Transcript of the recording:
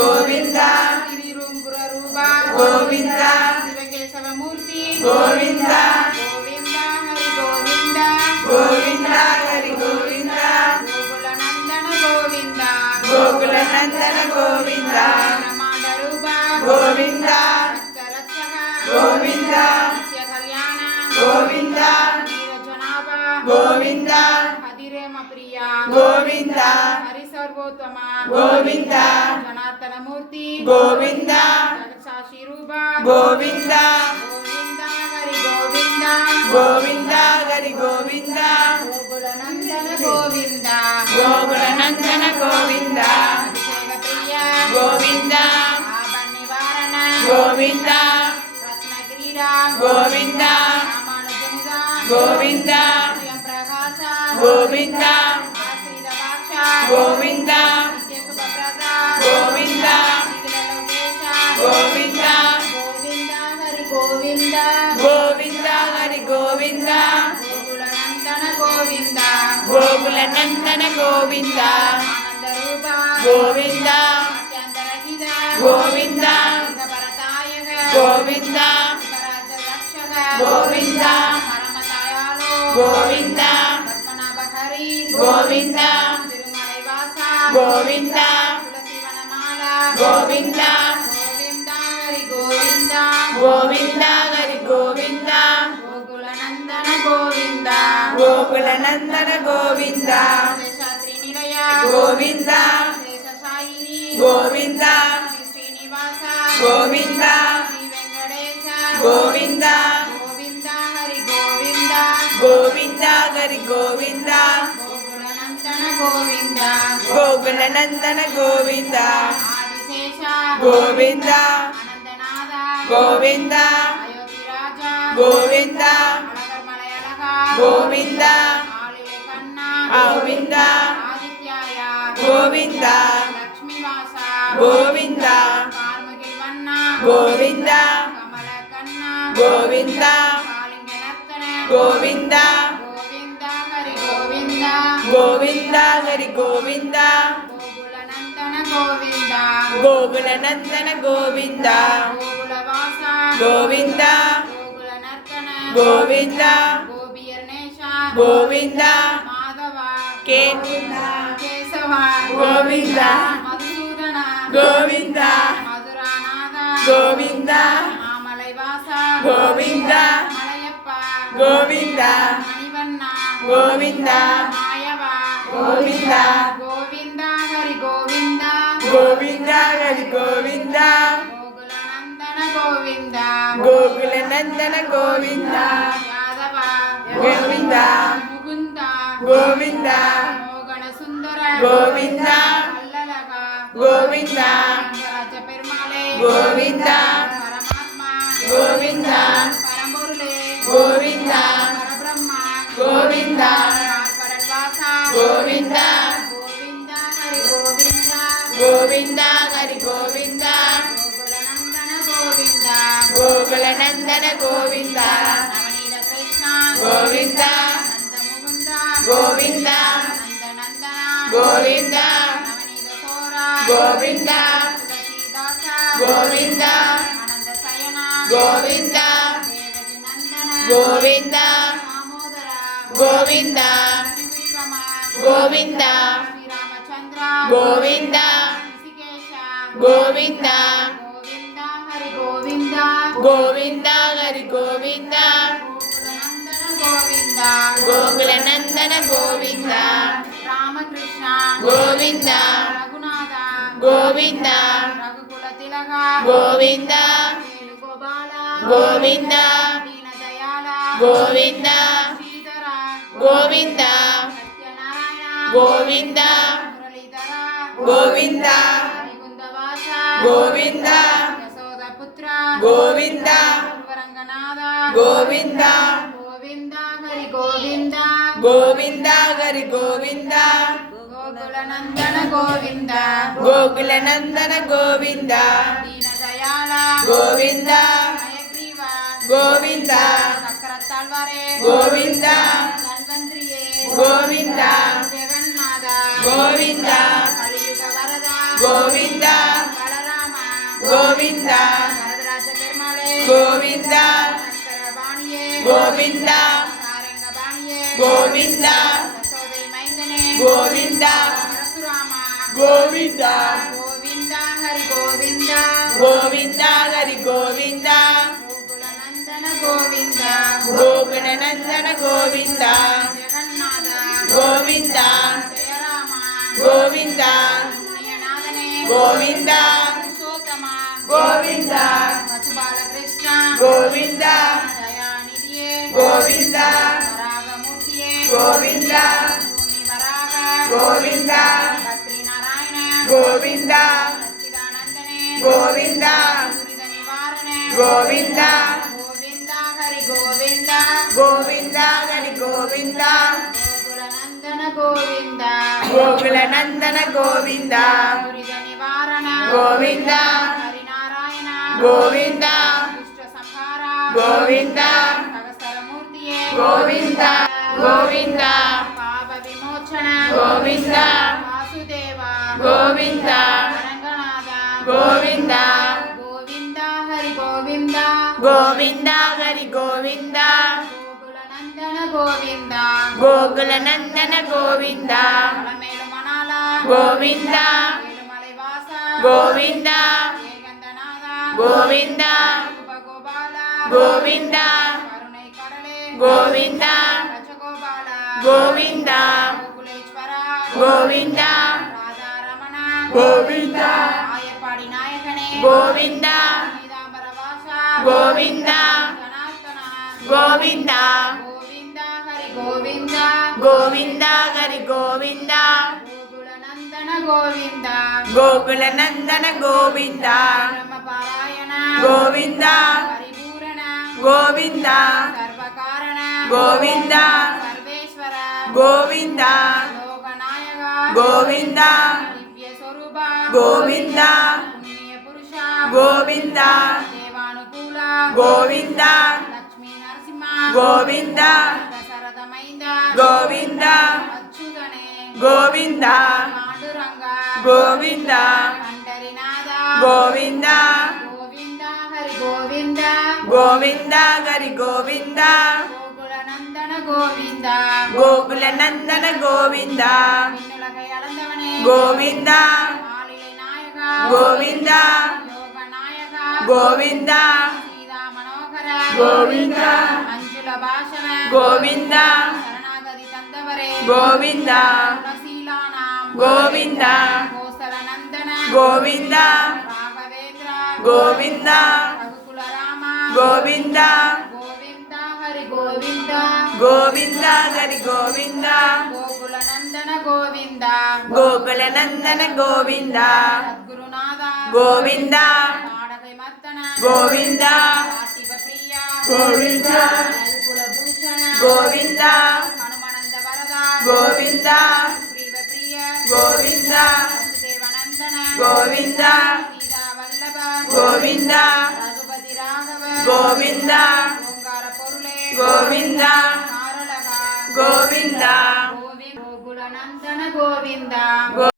ಗೋವಿಂದ ಗಿರಿರುಂಗುರ ರೂಪ ಗೋವಿಂದ ಶಿವಕೇಶವ ಮೂರ್ತಿ ಗೋವಿಂದ ಗೋವಿಂದ ಹರಿ ಗೋವಿಂದ ಗೋವಿಂದ ಹರಿ ಗೋವಿಂದ ಗೋಕುಲ ನಂದನ ಗೋವಿಂದ ಗೋಕುಲ ನಂದನ ಗೋವಿಂದ ಬ್ರಹ್ಮಾಂಡ ರೂಪ ಗೋವಿಂದ ರಕ್ಷಕ ಗೋವಿಂದ ನಿತ್ಯ ಕಲ್ಯಾಣ ಗೋವಿಂದ ನೀರಜನಾಭ ಗೋವಿಂದ ಹದಿರೇಮ ಪ್ರಿಯ ಗೋವಿಂದ ಹರಿ ಸರ್ವೋತ್ತಮ ಗೋವಿಂದ ಜನಾರ್ದನ ಮೂರ್ತಿ ಗೋವಿಂದ ಜಗತ್ಸಾಕ್ಷಿ ರೂಪ ಗೋವಿಂದ ಗೋವಿಂದ ಹರಿ ಗೋವಿಂದ ಗೋವಿಂದ ಹರಿ ಗೋವಿಂದ ಗೋಕುಲ ನಂದನ ಗೋವಿಂದ ಗೋಕುಲ ನಂದನ ಗೋವಿಂದ ಅಭಿಷೇಕ ಪ್ರಿಯ ಗೋವಿಂದ ಆಭರಣ ನಿವಾರಣ ಗೋವಿಂದ ರತ್ನ ಕಿರೀಟ ಗೋವಿಂದ ರಾಮಾನುಜನಿದ ಗೋವಿಂದ ಸ್ವಯಂ ಪ್ರಕಾಶ ಗೋವಿಂದ ಆಶ್ರಿತ ಭಾಕ್ಷ ಗೋವಿಂದ ನಿತ್ಯ ಶುಭಪ್ರದ ಗೋವಿಂದ ನಿಖಿಲ ಲೋಕೇಶ ಗೋವಿಂದ ಗೋವಿಂದ ಹರಿ ಗೋವಿಂದ ಗೋವಿಂದ ಹರಿ ಗೋವಿಂದ ಗೋಕುಲ ನಂದನ ಗೋವಿಂದ ಗೋಕುಲ ನಂದನ ಗೋವಿಂದ ಆನಂದ ರೂಪ ಗೋವಿಂದ ಅತ್ಯಂತ ರಹಿತ ಗೋವಿಂದ ಪರತಾಯಕ ಗೋವಿಂದ ಶಿವರಾಜ ರಕ್ಷಕ ಗೋವಿಂದ ಪರಮ ದಯಾಳು ಗೋವಿಂದ ಪದ್ಮನಾಭ ಹರಿ ಗೋವಿಂದ ತಿರುಮಲೈ ವಾಸ ಗೋವಿಂದ ತುಳಸಿವನ ಮಾಲ ಗೋವಿಂದ ಗೋವಿಂದ ಹರಿ ಗೋವಿಂದ ಗೋವಿಂದ ಹರಿ ಗೋವಿಂದ ಗೋಕುಲ ನಂದನ ಗೋವಿಂದ ಗೋಕುಲ ನಂದನ ಗೋವಿಂದ ಶೇಷಾದ್ರಿ ನಿಲಯ ಗೋವಿಂದ ಶೇಷಶಾಯಿನಿ ಗೋವಿಂದ ಶ್ರೀ ಶ್ರೀನಿವಾಸ ಗೋವಿಂದ ಶ್ರೀ ವೆಂಕಟೇಶ ಗೋವಿಂದ ಗೋವಿಂದ ಹರಿ ಗೋವಿಂದ ಗೋವಿಂದ ಹರಿ ಗೋವಿಂದ ಗೋಕುಲ ನಂದನ ಗೋವಿಂದ ಗೋಕುಲ ನಂದನ ಗೋವಿಂದ ಆದಿಶೇಷ ಗೋವಿಂದ ಅನಂತನಾದ ಗೋವಿಂದ ಅಯೋಧಿರಾಜ ಗೋವಿಂದ ಅಳಗರ್ಮಲಯಲಗ ಗೋವಿಂದ ಆಳಿಲೆ ಕಣ್ಣ ಗೋವಿಂದ ಆದಿತ್ಯಾಯ ಗೋವಿಂದ ಲಕ್ಷ್ಮೀವಾಸ ಗೋವಿಂದ ಕಾರ್ಮುಗಿಲ್ವನ್ನ ಗೋವಿಂದ ಕಮಲ ಕಣ್ಣ ಗೋವಿಂದ ಕಾಳಿಂಗ ನರ್ತನ ಗೋವಿಂದ ಗೋವಿಂದ ಹರಿ ಗೋವಿಂದ ಗೋವಿಂದ ಹರಿ ಗೋವಿಂದ ಗೋಕುಲ ನಂದನ ಗೋವಿಂದ ಗೋಕುಲ ನಂದನ ಗೋವಿಂದ ಗೋಕುಲವಾಸ ಗೋವಿಂದ ಗೋಕುಲ ನರ್ತನ ಗೋವಿಂದ ಗೋಪಿಯರ್ನೇಶ ಗೋವಿಂದ ಮಾಧವ ಕೇಂದ್ರ ಕೇಶವ ಗೋವಿಂದ ಮಧುಸೂದನ ಗೋವಿಂದ ಮಧುರಾನಾದ ಗೋವಿಂದ ಮಾಮಲೈವಾಸ ಗೋವಿಂದ ಮಲಯಪ್ಪ ಗೋವಿಂದ ಮಣಿವನ್ನ ಗೋವಿಂದ ಮಾಯವ ಗೋವಿಂದ ಗೋವಿಂದ ಹರಿ ಗೋವಿಂದ ಗೋವಿಂದ ಹರಿ ಗೋವಿಂದ ಗೋಕುಲ ನಂದನ ಗೋವಿಂದ ಗೋಕುಲ ನಂದನ ಗೋವಿಂದ ಯಾದವ ಗೋವಿಂದ ಮುಕುಂದ ಗೋವಿಂದ ಮೋಗಣ ಸುಂದರ ಗೋವಿಂದ ಅಲ್ಲಲಗ ಗೋವಿಂದ ರಾಜ ಪೆರ್ಮಾಳೆ ಗೋವಿಂದ ಪರಮಾತ್ಮ ಗೋವಿಂದ ಪರಮುರುಳೆ ಗೋವಿಂದ ಪರಬ್ರಹ್ಮ ಗೋವಿಂದ ಕಡಲ್ವಾಸ ಗೋವಿಂದ ಗೋವಿಂದ ಹರಿ ಗೋವಿಂದ ಗೋವಿಂದ ಹರಿ ಗೋವಿಂದ ಗೋಕುಲ ನಂದನ ಗೋವಿಂದ ಗೋಕುಲ ನಂದನ ಗೋವಿಂದ ನವನೀತ ಕೃಷ್ಣ ಗೋವಿಂದ ನಂದ ಮುಕುಂದ ಗೋವಿಂದ ನಂದನಂದನ ಗೋವಿಂದ ನವನೀತ ಸೋರ ಗೋವಿಂದ ತುಳಸೀದಾಸ ಗೋವಿಂದ ಆನಂದ ಸಯನ ಗೋವಿಂದ ದೇವಕಿ ನಂದನ ಗೋವಿಂದ ದಾಮೋದರ ಗೋವಿಂದ ತ್ರಿವಿಕ್ರಮ ಗೋವಿಂದ ಶ್ರೀರಾಮಚಂದ್ರ ಗೋವಿಂದ ಋಷಿಕೇಶ ಗೋವಿಂದ ಗೋವಿಂದ ಹರಿ ಗೋವಿಂದ ಗೋವಿಂದ ಹರಿ ಗೋವಿಂದ ಗೋಕುಲನಂದನ ಗೋವಿಂದ ಗೋಕುಲ ನಂದನ ಗೋವಿಂದ ರಾಮಕೃಷ್ಣ ಗೋವಿಂದ ರಘುನಾಥ ಗೋವಿಂದ ರಘುಕುಲ ತಿಲಕ ಗೋವಿಂದ ವೇಣುಗೋಪಾಲ ಗೋವಿಂದ ದೀನದಯಾಳ ಗೋವಿಂದ ಶ್ರೀಧರ ಗೋವಿಂದ ಸತ್ಯನಾರಾಯಣ ಗೋವಿಂದ ಮುರಳೀಧರ ಗೋವಿಂದ ವೈಕುಂಠವಾಸ ಗೋವಿಂದ ಯಶೋದ ಪುತ್ರ ಗೋವಿಂದ ಸರ್ವರಂಗನಾಥ ಗೋವಿಂದ ಗೋವಿಂದ ಹರಿ ಗೋವಿಂದ ಗೋವಿಂದ ಹರಿ ಗೋವಿಂದ ಗೋಕುಲ ನಂದನ ಗೋವಿಂದ ಗೋಕುಲ ನಂದನ ಗೋವಿಂದ ದೀನದಯಾಳ ಗೋವಿಂದ ಹಯಗ್ರೀವ ಗೋವಿಂದ ಚಕ್ರ ತಾಳ್ವಾರೆ ಗೋವಿಂದ ಧನ್ವಂತ್ರಿಯೇ ಗೋವಿಂದ ಜಗನ್ನಾಥ ಗೋವಿಂದ ಕಲಿಯುಗ ವರದ ಗೋವಿಂದ ಕಳ ಗೋವಿಂದ ವರದರಾಜ ಪೆರುಮಾಳೆ ಗೋವಿಂದ ಶಂಕರ ಬಾಣಿಯೇ ಗೋವಿಂದ ಸಾರಂಗ ಬಾಣಿಯೇ ಗೋವಿಂದ ಯಶೋದೆ ಮೈಂದನೆ ಗೋವಿಂದ ಪರಶುರಾಮ ಗೋವಿಂದ ಗೋವಿಂದ ಹರಿ ಗೋವಿಂದ ಗೋವಿಂದ ಹರಿ ಗೋವಿಂದ ಗೋಕುಲ ನಂದನ ಗೋವಿಂದ ಗೋಕುಲ ನಂದನ ಗೋವಿಂದ ಜಗನ್ನಾಥ ಗೋವಿಂದ ಜಯ ರಾಮ ಗೋವಿಂದ ಪುಣ್ಯನಾಥನೇ ಗೋವಿಂದ ಪುರುಷೋತ್ತಮ ಗೋವಿಂದ ವಸುಬಾಲಕೃಷ್ಣ ಗೋವಿಂದ ದಯಾನಿಧಿಯೇ ಗೋವಿಂದ ವರಾಗಮೂರ್ತಿಯೇ ಗೋವಿಂದ ಭೂಮಿ ವರಾಗ ಗೋವಿಂದ ಬದ್ರಿನಾರಾಯಣ ಗೋವಿಂದ ಸಚ್ಚಿದಾನಂದನೇ ಗೋವಿಂದ ದುರಿತ ನಿವಾರಣೆ ಗೋವಿಂದ ಗೋವಿಂದ ಹರಿ ಗೋವಿಂದ ಗೋವಿಂದ ಹರಿ ಗೋವಿಂದ ಗೋಕುಲ ನಂದನ ಗೋವಿಂದ ಗೋಕುಲ ನಂದನ ಗೋವಿಂದ ದುರಿತ ನಿವಾರಣ ಗೋವಿಂದ ಹರಿನಾರಾಯಣ ಗೋವಿಂದ ದುಷ್ಟ ಸಂಹಾರ ಗೋವಿಂದ ಭಗಸ್ಥರ ಮೂರ್ತಿಯೇ ಗೋವಿಂದ ಗೋವಿಂದ ಪಾಪ ವಿಮೋಚನ ಗೋವಿಂದ ವಾಸುದೇವ ಗೋವಿಂದ ರಂಗನಾಥ ಗೋವಿಂದ ಗೋವಿಂದ ಹರಿ ಗೋವಿಂದ ಗೋವಿಂದ ಹರಿ ಗೋವಿಂದ ಗೋಕುಲ ನಂದನ ಗೋವಿಂದ ಗೋಕುಲ ನಂದನ ಗೋವಿಂದ ಮೇಲು ಮನಾಲ ಗೋವಿಂದ ಏಳುಮಲೆ ವಾಸ ಗೋವಿಂದ ಏಗಂಧನಾಥ ಗೋವಿಂದ ಉಪಗೋಪಾಲ ಗೋವಿಂದ ಕರುಣೈ ಕಡಲೆ ಗೋವಿಂದ ರಜಗೋಪಾಲ ಗೋವಿಂದ ಗೋಕುಲೇಶ್ವರ ಗೋವಿಂದ ರಾಧಾರಮಣ ಗೋವಿಂದ ಆಯಪಾಡಿ ನಾಯಕನೇ ಗೋವಿಂದ ಪೀತಾಂಬರ ವಾಸ ಗೋವಿಂದ ಜನಾರ್ದನ ಗೋವಿಂದ ಗೋವಿಂದ ಹರಿ ಗೋವಿಂದ ಗೋವಿಂದ ಹರಿ ಗೋವಿಂದ ಗೋಕುಲ ನಂದನ ಗೋವಿಂದ ಗೋಕುಲ ನಂದನ ಗೋವಿಂದ ಬ್ರಹ್ಮಪಾರಾಯಣ ಗೋವಿಂದ ಪರಿಪೂರಣ ಗೋವಿಂದ ಸರ್ವಕಾರಣ ಗೋವಿಂದ ಸರ್ವೇಶ್ವರ ಗೋವಿಂದ ಲೋಕನಾಯಕ ಗೋವಿಂದ ದಿವ್ಯ ಸ್ವರೂಪ ಗೋವಿಂದ ಪುಣ್ಯ ಪುರುಷ ಗೋವಿಂದ ದೇವಾನುಕೂಲ ಗೋವಿಂದ ಲಕ್ಷ್ಮೀ ನರಸಿಂಹ ಗೋವಿಂದ ದಶರಥ ಮೈಂದ ಗೋವಿಂದ ಅಚ್ಯುತನೇ ಗೋವಿಂದ ಪಾಂಡುರಂಗ ಗೋವಿಂದ ಪಂಡರಿನಾಥ ಗೋವಿಂದ ಗೋವಿಂದ ಹರಿ ಗೋವಿಂದ ಗೋವಿಂದ ಹರಿ ಗೋವಿಂದ ಗೋಕುಲ ನಂದನ ಗೋವಿಂದ ಗೋಕುಲ ನಂದನ ಗೋವಿಂದ மின்னுலகை அளந்தவனே ಗೋವಿಂದ மாலிலை நாயக ಗೋವಿಂದ யோக நாயக ಗೋವಿಂದ சீதா மனோகர ಗೋವಿಂದ ಮಂಜುಳ ಭಾಷಣ ಗೋವಿಂದ ಶರಣಾಗತಿ ತಂದವರೇ ಗೋವಿಂದ ತುಳಸೀಲಾನಾಂ ಗೋವಿಂದ ಗೋಸಲ ನಂದನ ಗೋವಿಂದ ರಾಘವೇಂದ್ರ ಗೋವಿಂದ ರಘುಕುಲ ರಾಮ ಗೋವಿಂದ ಗೋವಿಂದ ಹರಿ ಗೋವಿಂದ ಗೋವಿಂದ ಹರಿ ಗೋವಿಂದ ಗೋಕುಲ ನಂದನ ಗೋವಿಂದ ಗೋಕುಲ ನಂದನ ಗೋವಿಂದ ಸದ್ಗುರುನಾಥ ಗೋವಿಂದ ನಾಡಕೈ ಮರ್ತನ ಗೋವಿಂದ ಪಾರ್ಥಿವ ಪ್ರಿಯ ಗೋವಿಂದ ಕುಲಭೂಷಣ ಗೋವಿಂದ ಹನುಮನಂದ ವರದ ಗೋವಿಂದ ಗ್ರೀವ ಪ್ರಿಯ ಗೋವಿಂದ ವಸುದೇವನಂದನ ಗೋವಿಂದ ಸೀತಾ ವಲ್ಲಭ ಗೋವಿಂದ ರಘುಪತಿ ರಾಘವ ಗೋವಿಂದ ಓಂಕಾರ ಪೊರುಳೆ ಗೋವಿಂದ ಕಾರಳಗ ಗೋವಿಂದ ಗೋಕುಲ ನಂದನ ಗೋವಿಂದ